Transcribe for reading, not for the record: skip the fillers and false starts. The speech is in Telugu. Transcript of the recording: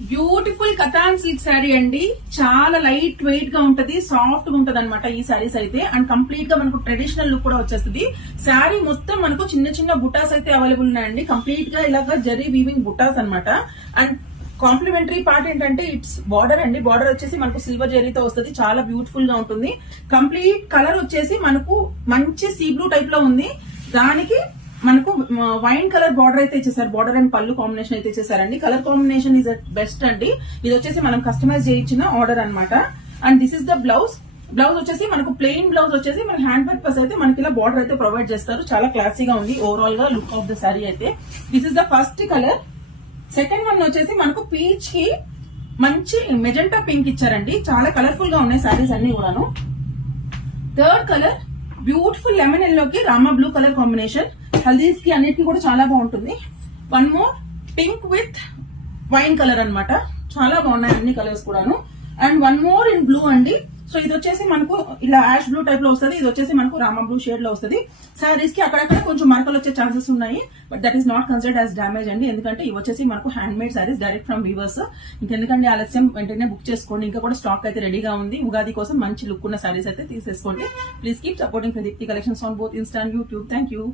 బ్యూటిఫుల్ కథాన్ సిల్క్ శారీ అండి. చాలా లైట్ వెయిట్ గా ఉంటది, సాఫ్ట్ గా ఉంటది అనమాట ఈ శారీస్ అయితే. అండ్ కంప్లీట్ గా మనకు ట్రెడిషనల్ లుక్ కూడా వచ్చేస్తుంది. శారీ మొత్తం మనకు చిన్న చిన్న బుటాస్ అయితే అవైలబుల్ ఉన్నాయండి. కంప్లీట్ గా ఇలాగా జరీ వీవింగ్ బుటాస్ అనమాట. అండ్ కాంప్లిమెంటరీ పార్ట్ ఏంటంటే ఇట్స్ బార్డర్ అండి. బార్డర్ వచ్చేసి మనకు సిల్వర్ జరీతో వస్తుంది, చాలా బ్యూటిఫుల్ గా ఉంటుంది. కంప్లీట్ కలర్ వచ్చేసి మనకు మంచి సీ బ్లూ టైప్ లో ఉంది. దానికి మనకు వైన్ కలర్ బార్డర్ అయితే ఇచ్చేసారు. బార్డర్ అండ్ పళ్ళు కాంబినేషన్ అయితే ఇచ్చేసారండి. కలర్ కాంబినేషన్ ఇస్ బెస్ట్ అండి. ఇది వచ్చేసి మనం కస్టమైజ్ చేయించిన ఆర్డర్ అనమాట. And this is the blouse. Blouse వచ్చేసి మనకు ప్లెయిన్ బ్లౌజ్ వచ్చేసి మన హ్యాండ్ పర్పస్ అయితే మనకి ఇలా బార్డర్ అయితే ప్రొవైడ్ చేస్తారు. చాలా క్లాసీగా ఉంది ఓవరాల్ గా లుక్ ఆఫ్ ద సారీ అయితే. This is the first colour. Second one వచ్చేసి మనకు పీచ్ కి మంచి మెజెంటా పింక్ ఇచ్చారండి. చాలా కలర్ఫుల్ గా ఉన్నాయి సారీస్ అన్ని కూడాను. థర్డ్ కలర్ బ్యూటిఫుల్ లెమన్ ఎల్లోకి రామా బ్లూ కలర్ కాంబినేషన్. హల్దీస్ కి అన్నిటికీ కూడా చాలా బాగుంటుంది. One more pink with wine colour అన్నమాట. చాలా బాగున్నాయి అన్ని కలర్స్ కూడాను. And one more in blue అండి. సో ఇది వచ్చేసి మనకు ఇలా యాష్ బ్లూ టైప్ లో వస్తుంది. ఇది వచ్చేసి మనకు రామా బ్లూ షేడ్ లో వస్తుంది. సారీస్ కి అక్కడక్కడ కొంచెం మరకలు వచ్చే ఛాన్సెస్ ఉన్నాయి, but that is not considered as damage అండి. ఎందుకంటే ఇవి వచ్చేసి మనకు hand made saris direct from weavers. ఇంకెందుకంటే ఆలస్యం, వెంటనే బుక్ చేసుకోండి. ఇంకా కూడా స్టాక్ అయితే రెడీగా ఉంది. ఉగాది కోసం మంచి లుక్ ఉన్న సారీస్ అయితే తీసేసుకోండి. Please keep supporting Pradeepti collections on both Insta and YouTube. Thank you.